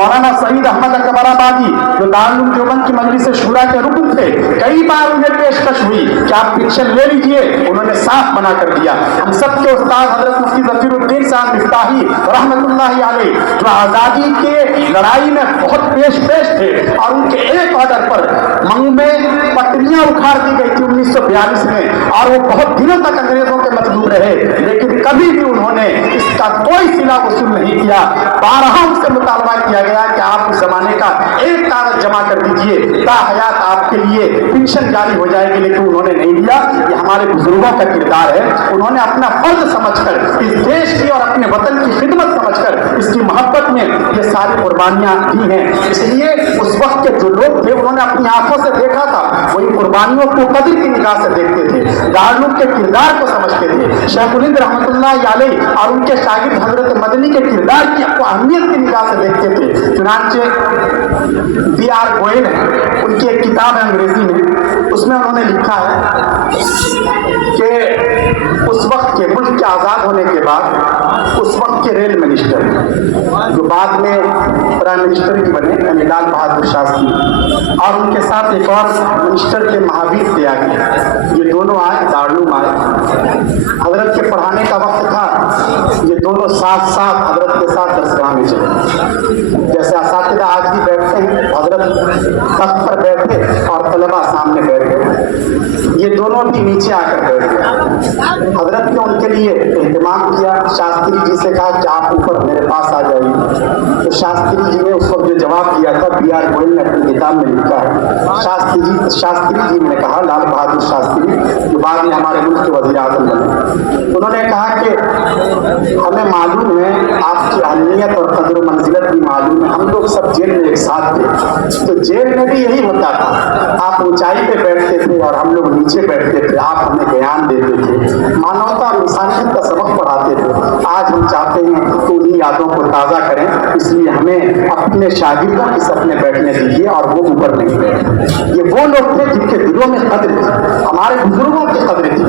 मौलाना सईद अहमद अकबराबादी जो दारुल देवबंद की मजलिस शूरा के रुकन थे, कई बार उन्हें पेशकश हुई कि आप पेंशन ले लीजिए, उन्होंने साफ मना कर दिया। हम सबके उस्ताद हजरत मुफ्ती ज़फ़ीरुद्दीन साहब मिफ्ताही रहमतुल्लाहि अलैह जो आज़ादी के लड़ाई में बहुत पेश थे और उनके एक ऑर्डर पर मंग में पटरियां उखाड़ दी गई थी 1942 में और वो बहुत दिनों तक अंग्रेजों के मतलूब रहे, लेकिन कभी भी उन्होंने इसका कोई सिला वसूल नहीं किया। बारहा उससे मुतालबा किया गया कि आप उस जमाने का एक कागज जमा कर दीजिए, ताहयात आपके लिए पेंशन जारी हो जाएगी, लेकिन उन्होंने नहीं दिया। ये हमारे बुजुर्गों का किरदार है, उन्होंने अपना फर्ज समझकर इस देश की और अपने वतन की खिदमत समझकर इसकी मोहब्बत में ये सारी कुर्बानियां दी हैं। इसलिए उस वक्त के जो लोग थे उन्होंने अपनी आंखों से देखा था, वही कुर्बानियों को कदर की निगाह से देखते थे, दारुल के किरदार को समझते थे। शेखुल हिंद रहमतुल्लाहि अलैह और उनके शागिर्द हजरत मदनी के किरदार की अहमियत की निगाह से देखते थे। चुनांचे B.R. गोयल है, उनकी एक किताब है अंग्रेजी में, उसमें उन्होंने लिखा है कि उस वक्त के मुल्क के आज़ाद होने के बाद उस वक्त के रेल मिनिस्टर जो बाद में प्राइम मिनिस्टर भी बने, यानी लाल बहादुर शास्त्री, और उनके साथ एक और मिनिस्टर थे महावीर त्यागी, ये दोनों आए, दारुल आए। हजरत के पढ़ाने का वक्त था, ये दोनों साथ साथ हजरत के साथ दरसगाह में चले। जैसे असातिज़ा आज भी बैठते हैं, हजरत तख्त पर बैठे और तलबा सामने बैठे, ये दोनों भी नीचे आकर बैठ गए। हजरत ने उनके लिए एहतमाम किया, शास्त्री जी से कहा कि आप ऊपर मेरे पास आ जाइए। तो शास्त्री जी ने उस वक्त जो जवाब दिया था, B.R. गोयल ने अपनी किताब में लिखा है, शास्त्री जी ने कहा, लाल बहादुर शास्त्री जो बाद में हमारे मुल्क के वज़ीर आज़म बने, उन्होंने कहा कि हमें मालूम है आपकी अहमियत और कदर मंजिलत भी मालूम है, हम लोग सब जेल में एक साथ थे, तो जेल में भी यही होता था, आप ऊंचाई पे बैठते थे और हम लोग नीचे बैठते थे, आप हमें बयान देते थे, मानवता और इंसानियत का सबक पढ़ाते थे। आज हम चाहते हैं कि उन्हीं यादों को ताज़ा करें, इसलिए हमें अपने शागिर्दों के सपने बैठने दीजिए और वो ऊपर नहीं बैठे। ये वो लोग थे जिनके दिलों में कद्र थी, हमारे बुजुर्गों की कद्र थी।